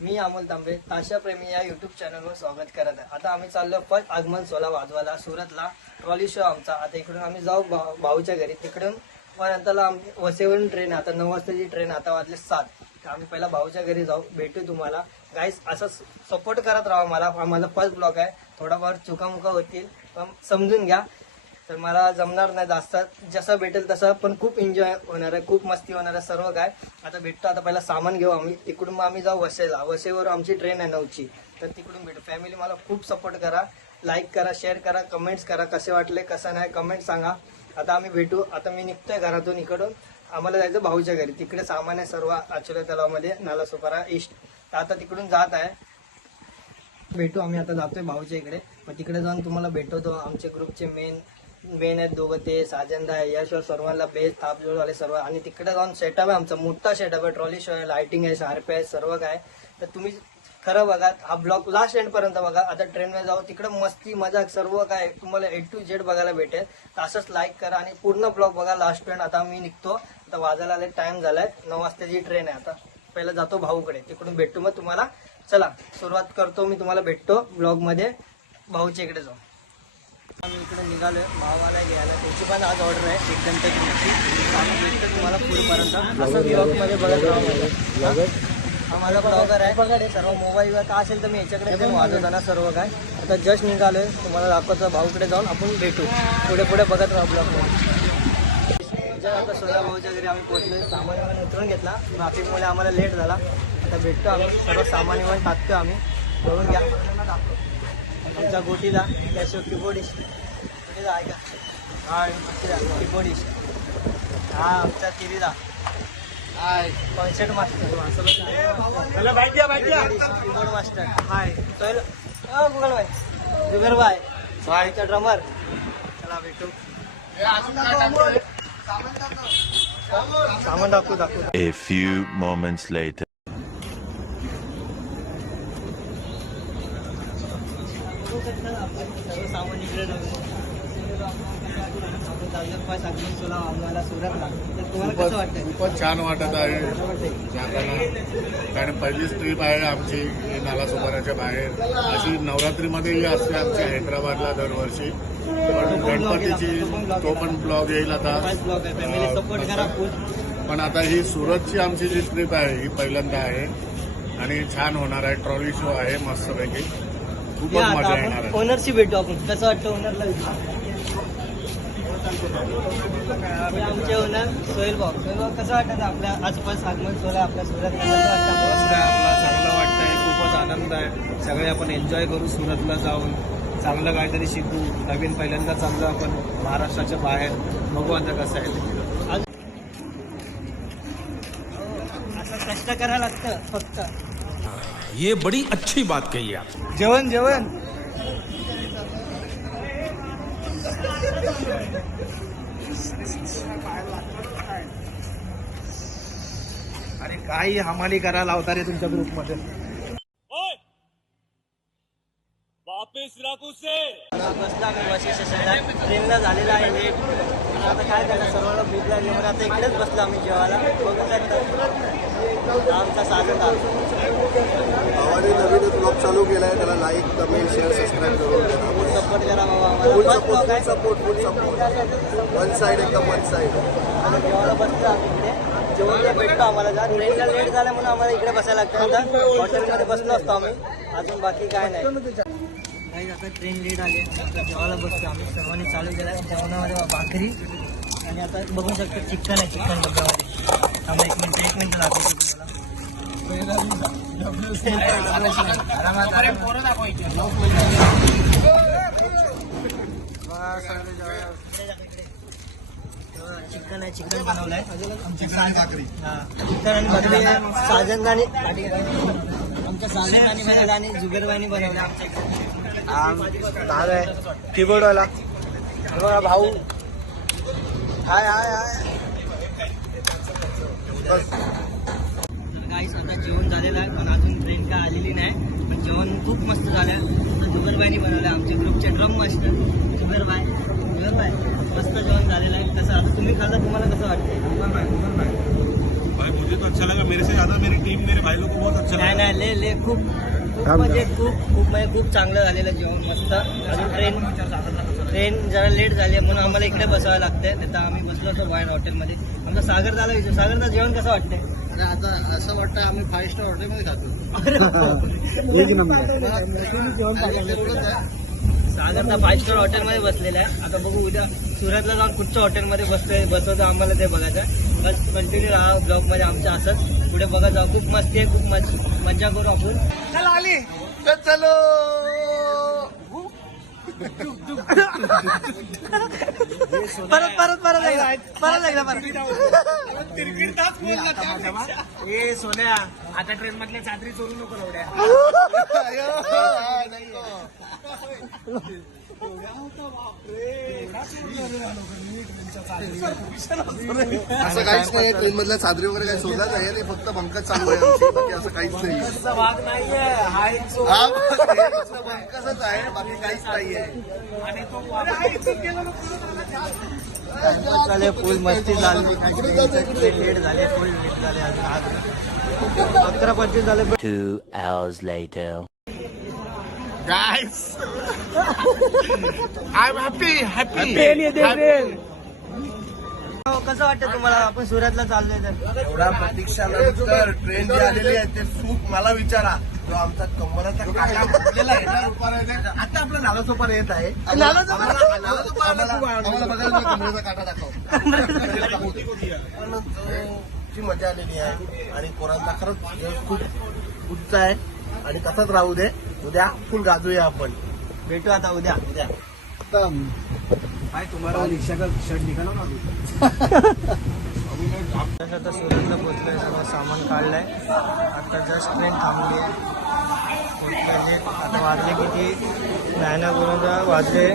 मी अमोल तांबे ताशा प्रेमी या यूट्यूब चॅनलवर स्वागत करत आहे. आता आम्ही चाललो फर्स्ट आगमन सोला वाजवायला सुरतला. ट्रॉली शो आमचा. आता इकडून आम्ही जाऊ भाऊच्या घरी. तिकडून पण नंतरला आम्ही वसईवरून ट्रेन, आता 9 वाजताची ट्रेन, आता वाजले 7. तर आम्ही पहिला भाऊच्या घरी जाऊ, भेटू तुम्हाला. गाईस असं सपोर्ट करत राहा मला. माझा फर्स्ट ब्लॉग आहे, थोडाफार चुकामुका होतील पण समजून घ्या. तर मला जमणार नाही जास्त, जसं भेटेल तसं, पण खूप एन्जॉय होणार आहे, खूप मस्ती होणार आहे सर्व काय. आता भेटतो. आता पहिला सामान घेऊ आम्ही. तिकडून मग आम्ही जाऊ वसईला. वसईवर आमची ट्रेन आहे 9ची. तर तिकडून भेटू. फॅमिली मला खूप सपोर्ट करा, लाईक करा, शेअर करा, कमेंट्स करा, कसे वाटले कसं नाही कमेंट सांगा. आता आम्ही भेटू. आता मी निघतोय घरातून. इकडून आम्हाला जायचं भाऊच्या घरी. तिकडे सामान आहे सर्व आचोले तलावामध्ये, नालासोपारा ईस्ट. तर आता तिकडून जात आहे. भेटू. आम्ही आता जातोय भाऊच्या इकडे. मग तिकडे जाऊन तुम्हाला भेटवतो. आमच्या ग्रुपचे मेन आहेत दोघं, ते साजंदा आहे, यश, सर्वांना बेस्ट थापजोडवाले सर्व. आणि तिकडे जाऊन सेटअप आहे आमचा, मोठा सेटअप आहे. ट्रॉली शो आहे, लाइटिंग आहे, शार्प आहे, सर्व काय. तर तुम्ही खरं बघा, हा ब्लॉग लास्ट एंड पर्यंत बघा. आता ट्रेनमध्ये जाऊ, तिकडे मस्ती मजा सर्व काय तुम्हाला A to Z बघायला भेटेल. तर असंच लाईक करा आणि पूर्ण ब्लॉग बघा लास्ट पर्यंत. आता मी निघतो. आता वाजायला आले, टाइम झालाय, 9 वाजताची ट्रेन आहे. आता पहिला जातो भाऊकडे, तिकडून भेटतो मग तुम्हाला. चला सुरुवात करतो. मी तुम्हाला भेटतो ब्लॉग मध्ये भाऊच्या इकडे जाऊ. आम्ही इकडे निघालोय भावाला घ्यायला. त्यांची पण आज ऑर्डर आहे चिकन तर आम्ही भेटतो तुम्हाला पुढपर्यंत. असं ब्लॉगमध्ये बघत राहा. हा माझा ब्लॉगर आहे बघा. सर्व मोबाईलवर काय असेल तर मी याच्याकडे पण वाजवताना सर्व काय. आता जस्ट निघालोय, तुम्हाला दाखवतो. भाऊकडे जाऊन आपण भेटू. पुढे बघत राहा ब्लॉगमध्ये. आता सोळा भाऊच्या घरी आम्ही पोहोचलोय. सामान उतरून घेतला, ट्रॅफिकमुळे आम्हाला लेट झाला. आता भेटतो आम्ही. सर्व सामान इव्हन टाकतो आम्ही. बघून घ्या आमच्या गोटीला. त्याशिवाय कीबोर्डिस्ट आहे का? हाय कीबोर्डिस्ट. हा आमचा तिरीला. हाय कॉन्सर्ट मास्टर, कीबोर्ड मास्टर. हाय सोहेल गुगल भाई, जुगर भाई, भाईचा ड्रमर. चला भेटू. सामान दाखवू. A few moments later. सर्व सामान इकडे खूपच छान वाटत आहे जाताना. कारण पहिलीच ट्रीप आहे आमची नालासोपाराच्या बाहेर. अशी नवरात्रीमध्येही असते आमच्या हैदराबादला दरवर्षी. पण गणपतीची तो पण ब्लॉग येईल आता. पण आता ही सुरतची आमची जी ट्रीप आहे ही पहिल्यांदा आहे आणि छान होणार आहे. ट्रॉली शो आहे मस्तपैकी. खूपच मजा येणार आहे. ओनरशी भेटू आपण. कसं वाटतं ओनरला? आमचे ओनर सोहेल भाऊ. कसं वाटतं आपल्या आसपास आगमन सोहळा आपल्या सुरत? आपला चांगलं वाटतंय, खूपच आनंद आहे. सगळे आपण एन्जॉय करू. सुरतला जाऊन चांगलं काहीतरी शिकू. नवीन पहिल्यांदा चाललो आपण महाराष्ट्राच्या बाहेर. बघू आता कसं आहे. असं कष्ट करायला लागतं फक्त. ये बड़ी अच्छी बात कही आप. जेवण अरे काही हमाली करायला लावता रे तुमच्या ग्रुपमध्ये. बसला आम्ही वशिष्ठ शहरात. ट्रेनला झालेला आहे लेट. आता काय झालं, सर्वांना भूक लागली म्हणून आता इकडेच बसलो आम्ही जेवायला. बघू शकता आमचा साजन भावाने नवीनच ब्लॉग चालू केला आहे. त्याला लाईक, कमेंट, शेअर, सबस्क्राईब करून द्या. सपोर्ट करा बाबा फुल आम्हाला. सपोर्ट. वन साईड एकदम वन साईड. आता जेवायला बसलो आम्ही इकडे. जेवण भेटतो आम्हाला. जर ट्रेनला लेट झाला म्हणून आम्हाला इकडे बसायला लागतं. आता हॉटेलमध्ये बसलो असतो आम्ही. अजून बाकी काय नाही. काही आता ट्रेन लेट आली. आता जेवायला बसतो आम्ही. सर्वांनी चालू केलं आहे जेवणामध्ये भाकरी. आणि आता बघू शकतो चिकन आहे. चिकन डब्यामध्ये. आम्हाला एक मिनिट दाखवतो तुम्हाला. चिकन आहे. चिकन बनवलंय. चिकन आणि भाकरी. साजंदानी आमच्या साजंदानी बनवलं आणि जुगरबाईनी बनवलं आमच्या इकडे. दादा आहे कीबोर्डवाला. बघा भाऊ. हाय. गाईस आता जेवण झालेलं आहे पण अजून ट्रेन काय आलेली नाही. पण जेवण खूप मस्त झालं. जुगरबाईनी बनवलं आमच्या ग्रुपचे ड्रम मास्टर जुगरबाई. मस्त जेवण झालेलं आहे. कसं आता तुम्ही खाल्लं, तुम्हाला कसं वाटतंय? भाई मुझे तो अच्छा लगा, मेरे से ज्यादा मेरी टीम मेरे भाई लोग को बहुत अच्छा नाही लगा. नाही ले ले खूप खूप म्हणजे खूप चांगलं झालेलं जेवण मस्त. अजून ट्रेन जरा लेट झाली म्हणून आम्हाला इकडे बसावं लागतंय. नाही तर आम्ही बसलो होतो बाहेर हॉटेलमध्ये. आमचा सागर झाला विचार, सागरचं जेवण कसं वाटतंय? आता असं वाटतं आम्ही 5 स्टार हॉटेलमध्ये खातो. सागरचा 5 स्टार हॉटेलमध्ये बसलेला आहे. आता बघू उद्या सुरतला जाऊन कुठच्या हॉटेलमध्ये बसवतो आम्हाला ते बघायचं. बस कंटिन्यू राहा ब्लॉगमध्ये आमच्या असंच पुढे बघत जाऊ. खूप मस्ती आहे, खूप मजा करू आपण. चलो ए सोन्या, आता ट्रेन मधल्या चादरी चोरू नको एवढ्या. असं काहीच नाही. ट्रेन मधल्या चादरी वगैरे काही शोधला नाही. नाही फक्त बंकच चालू आहे आमची, बाकी असं काहीच नाही. भाग नाहीये, हा एक चोर. हा फक्त बंकचच आहे, बाकी काहीच नाहीये. आणि तो झाले फुल मस्ती झाली. लेट झाले, फुल लेट झाले. अजून 11:25 झाले. 2 hours later. Guys, I'm happy. कसं वाटतं तुम्हाला? आपण सुरतला चाललोय तर एवढा प्रतीक्षानंतर ट्रेन जी आलेली आहे ते सुख मला विचारा. जो आमचा कंबराचा काटा फुटलेला आहे आता आपला नालासोपार येत आहे. आम्हाला बघायला कंबराचा काटा दाखव. पण ची मजा आलेली आहे आणि पोरांचा खरंच खूप उच्च आहे आणि तसंच राहू दे. उद्या फुल गाजूया आपण. भेटू आता उद्या. भाई तुम्हाला रिक्षा का शर्ट निघाला ना. आता सुरतला पोहोचलोय, सर्व सामान काढलंय. आता जस्ट ट्रेन थांबली आहे. पोहोचलोय. आता वाजले किती? नायनापुरात वाजले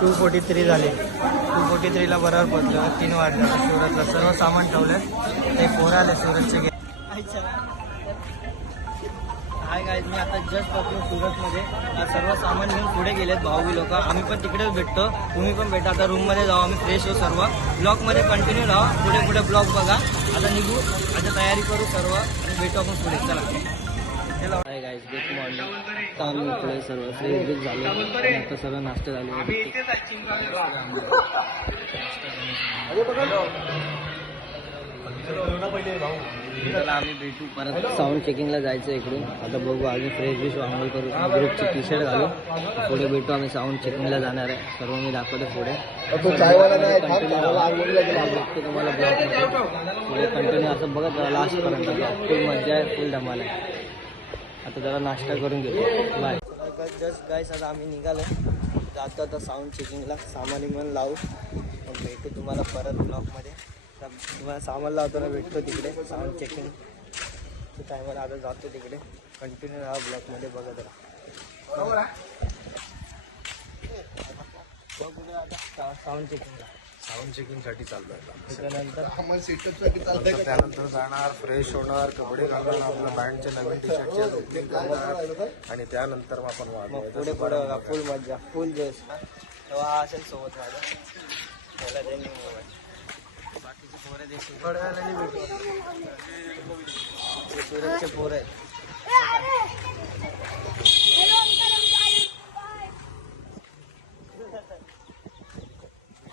2:43 झाले. 2:43ला बरोबर पोहोचलो. 3 वाजले. सुरतला सर्व सामान ठेवलंय. ते पोरं आले सुरतचे. हाय गाईज, मी आता जस्ट पोहोचलो सुरतमध्ये. सर्व सामान घेऊन पुढे गेलेत भाऊ लोक. आम्ही पण तिकडेच भेटतो, तुम्ही पण भेटा. आता रूममध्ये जाऊ आम्ही, फ्रेश होऊ. सर्व ब्लॉगमध्ये कंटिन्यू राहा. पुढे ब्लॉग बघा. आता निघू, आता तयारी करू सर्व आणि भेटू आपण पुढे. चला. Hi guys, good morning. आता आम्ही इकडे सर्व फ्रेश बीच झालो. आता सर्व नाश्ता झाले. चला आम्ही भेटू परत. साऊंड चेकिंगला जायचं इकडून. आता बघू अजून फ्रेश बीश आंघोळ करू. ग्रुपची टी शर्ट घालू. पुढे भेटू. आम्ही साऊंड चेकिंगला जाणार आहे. सर्व मी दाखवतो पुढे. तुम्हाला ब्लॉगमध्ये पुढे कंटिन्यू असं बघत राहा लास्टपर्यंत. फुल मजा आहे, फुल धमाल आहे. आता जरा नाश्ता करून घेतो. बाय. जस्ट गाईस, आता आम्ही निघालो. जातो आता साऊंड चेकिंगला. सामान म्हणून लावू. मग भेटू तुम्हाला परत ब्लॉगमध्ये. तुम्हाला सामान लावताना भेटतो तिकडे. साऊंड चेकिंग टायमाला आता जातो तिकडे. कंटिन्यू राहा ब्लॉगमध्ये बघत राहा. बघूया आता साऊंड चेकिंगला. साऊंड चेकिंग साठी चाललोय. त्याच्यानंतर त्यानंतर जाणार, फ्रेश होणार, कपडे घालणार, आपल्या बँडचे नवीन टी शर्टचे ओपनिंग करणार आणि त्यानंतर मग आपण मग पुढे बघा. फुल मजा, फुल जोश. तेव्हा हा असेल सोबत माझ्या. त्याला ते न्यू मोबाईल. बाकीचे पोरं देखील भेटू. सुरतचे पोरं आहेत.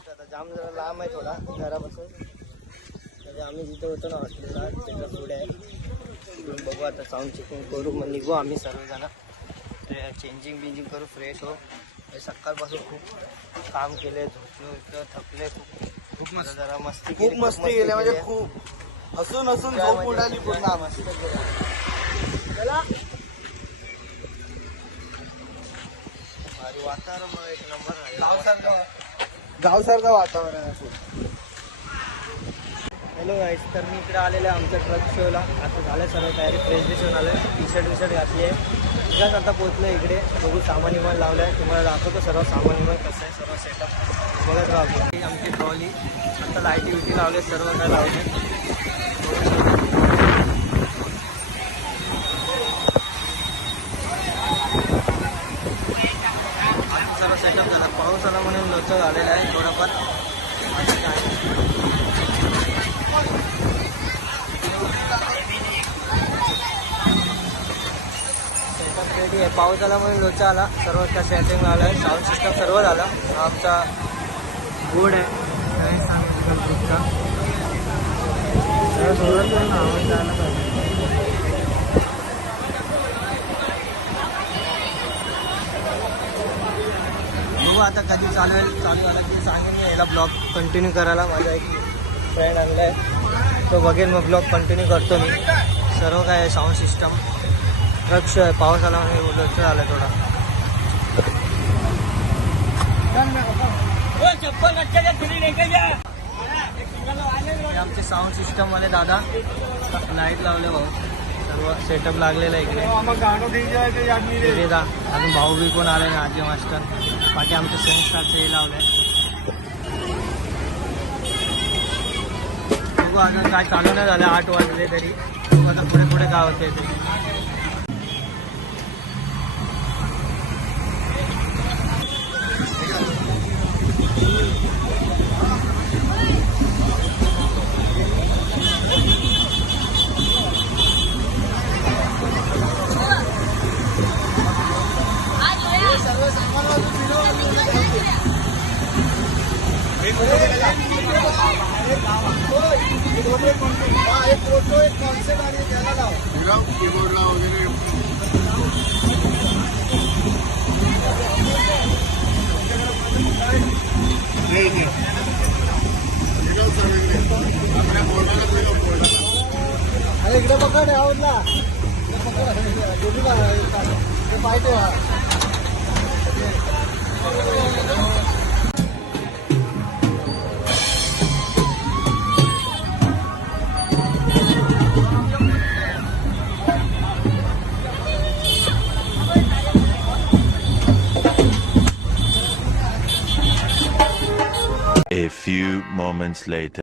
आता जाम जरा लांब आहे थोडा घरापासून. म्हणजे आम्ही जिथे होतो ना हॉस्टेलला त्याच्या पुढे आहे. तिकडून बघू. आता साऊंड चेकिंग करू, मग निघू आम्ही सर्वजण. चेंजिंग करू, फ्रेश हो. सकाळपासून खूप काम केले, झोपलो इतकं, थकले खूप. आता जरा मस्ती खूप मस्ती केली म्हणजे खूप हसून झोप उडाली पूर्ण. मस्त वातावरण बघा, एक नंबर. गावसारखं वातावरण आहे. हॅलो गाईस, तर मी इकडे आलेलो आहे आमच्या ट्रक शोला. आता झालं सर्व तयारी. फ्रेश बीश होऊन आलं. टी शर्ट घातली आहे. तिथंच आता पोहोचलो इकडे. बघू सामान इमान लावलं आहे. तुम्हाला दाखवतो सर्व सामान इमान कसं आहे, सर्व सेटअप बघत राहतो. आमची ट्रॉली आता लाईटी विटी लावले, सर्व काय लावले. सर्व सेटअप झाला. पाऊस आला म्हणून लोचं झालेलं आहे थोडंफार. रेडी आहे. पाऊस आला म्हणून लोचा आला, सर्व त्या सेटिंग आला आहे, साऊंड सिस्टम सर्व झाला. हा आमचा बोर्ड आहे काय सांगितलं ग्रुपचा. तर जोरात आवाज जायला पाहिजे. बघू आता कधी चालू झाला की सांगेन मी याला ब्लॉग कंटिन्यू करायला. माझा एक फ्रेंड आणला आहे, तो बघेन मग ब्लॉग कंटिन्यू करतो मी. सर्व काय आहे साऊंड सिस्टम. रक्ष आहे, पाऊस आला म्हणजे लक्ष झालं थोडा. हे आमचे साऊंड सिस्टमवाले दादा लाईट लावले भाऊ, सर्व सेटअप लागलेलं आहे इकडे. इकडे जा अजून भाऊ बी कोण आले ना, आजी मास्टर. बाकी आमचे सेन्सरचे हे लावले. बघू अजून काय चालू नाही झालं, 8 वाजले तरी. बघू आता पुढे पुढे काय होते ते. कीबोर्डला वगैरे आपल्या बोर्डाला अरे इकडे पकड आवडला पाहिजे. A few moments later.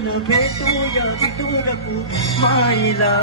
आपण भेटूया विदुरकू माईला.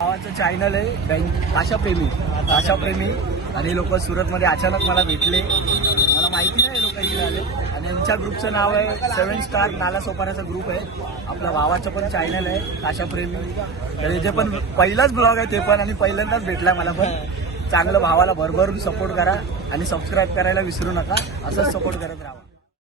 भावाचं चॅनल आहे भाषाप्रेमी आणि लोक सुरतमध्ये अचानक मला भेटले. मला माहिती नाही लोक इकडे आले आणि यांच्या ग्रुपचं नाव आहे 7 स्टार नाला सोपाऱ्याचा ग्रुप आहे. आपल्या भावाचं पण चॅनल आहे भाषाप्रेमी. तर जे पण पहिलाच ब्लॉग आहे ते पण आणि पहिल्यांदाच भेटलाय मला पण. चांगलं भावाला भरभरून सपोर्ट करा आणि सबस्क्राईब करायला विसरू नका. असंच सपोर्ट करत राहा.